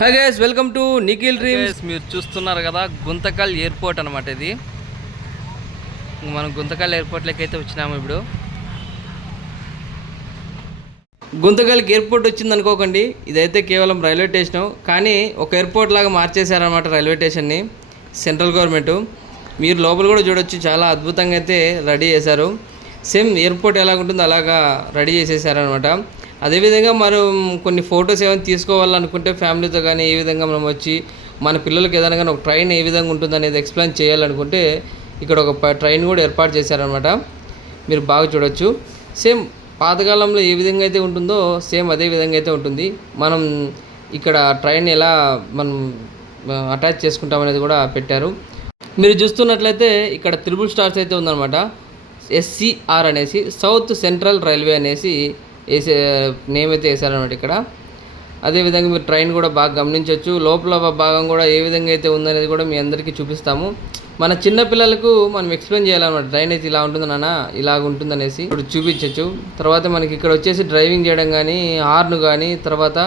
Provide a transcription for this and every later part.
Hi guys, welcome to Nikhil dreams. మీరు చూస్తున్నారు కదా గుంతకల్ ఎయిర్పోర్ట్ అనమాట. ఇది మనం గుంతకల్ ఎయిర్పోర్ట్లోకి అయితే వచ్చినాము. ఇప్పుడు గుంతకల్కి ఎయిర్పోర్ట్ వచ్చింది అనుకోకండి, ఇదైతే కేవలం రైల్వే స్టేషన్, కానీ ఒక ఎయిర్పోర్ట్ లాగా మార్చేశారనమాట రైల్వే స్టేషన్ని సెంట్రల్ గవర్నమెంట్. మీరు లోపల కూడా చూడొచ్చు, చాలా అద్భుతంగా అయితే రెడీ చేశారు. సేమ్ ఎయిర్పోర్ట్ ఎలా ఉంటుందో అలాగా రెడీ చేసేసారనమాట. అదేవిధంగా మనం కొన్ని ఫొటోస్ ఏమైనా తీసుకోవాలనుకుంటే ఫ్యామిలీతో కానీ ఏ విధంగా మనం వచ్చి మన పిల్లలకి ఏదైనా కానీ ఒక ట్రైన్ ఏ విధంగా ఉంటుంది అనేది ఎక్స్ప్లెయిన్ చేయాలనుకుంటే ఇక్కడ ఒక ట్రైన్ కూడా ఏర్పాటు చేశారనమాట. మీరు బాగా చూడొచ్చు. సేమ్ పాతకాలంలో ఏ విధంగా అయితే ఉంటుందో సేమ్ అదే విధంగా అయితే ఉంటుంది. మనం ఇక్కడ ట్రైన్ ఎలా మనం అటాచ్ చేసుకుంటాం అనేది కూడా పెట్టారు. మీరు చూస్తున్నట్లయితే ఇక్కడ త్రిబుల్ స్టార్స్ అయితే ఉందన్నమాట. SCR అనేసి సౌత్ సెంట్రల్ రైల్వే అనేసి వేసే నేమ్ అయితే వేసారనమాట ఇక్కడ. అదేవిధంగా మీరు ట్రైన్ కూడా బాగా గమనించవచ్చు. లోపల భాగం కూడా ఏ విధంగా అయితే ఉందనేది కూడా మీ అందరికీ చూపిస్తాము. మన చిన్న పిల్లలకు మనం ఎక్స్ప్లెయిన్ చేయాలన్నమాట. ట్రైన్ అయితే ఇలా ఉంటుంది నాన్న, ఇలాగ ఉంటుంది అనేసి ఇప్పుడు చూపించవచ్చు. తర్వాత మనకి ఇక్కడ వచ్చేసి డ్రైవింగ్ చేయడం కానీ, హార్న్ కానీ, తర్వాత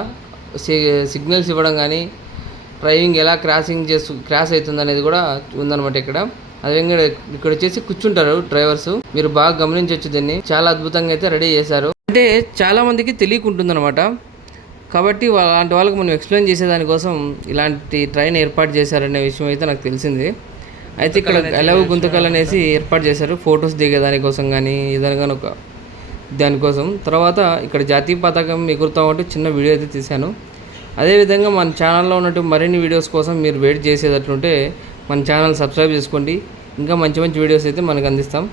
సిగ్నల్స్ ఇవ్వడం కానీ, డ్రైవింగ్ ఎలా క్రాస్ అవుతుంది అనేది కూడా ఉందన్నమాట ఇక్కడ. అదేవిధంగా ఇక్కడ వచ్చేసి కూర్చుంటారు డ్రైవర్స్. మీరు బాగా గమనించవచ్చు దీన్ని. చాలా అద్భుతంగా అయితే రెడీ చేశారు. అంటే చాలామందికి తెలియకుంటుందన్నమాట. కాబట్టి అలాంటి వాళ్ళకి మనం ఎక్స్ప్లెయిన్ చేసేదానికోసం ఇలాంటి ట్రైన్ ఏర్పాటు చేశారనే విషయం అయితే నాకు తెలిసింది. అయితే ఇక్కడ ఎలవు గుంతకల్ అనేసి ఏర్పాటు చేశారు ఫొటోస్ దిగేదానికోసం కానీ ఏదైనా ఒక దానికోసం. తర్వాత ఇక్కడ జాతీయ పతాకం ఎగురుతూ ఉంటే చిన్న వీడియో అయితే తీశాను. అదేవిధంగా మన ఛానల్లో ఉన్నట్టు మరిన్ని వీడియోస్ కోసం మీరు వెయిట్ చేసేటట్లుంటే మన ఛానల్ సబ్స్క్రైబ్ చేసుకోండి. ఇంకా మంచి మంచి వీడియోస్ అయితే మనకు అందిస్తాం.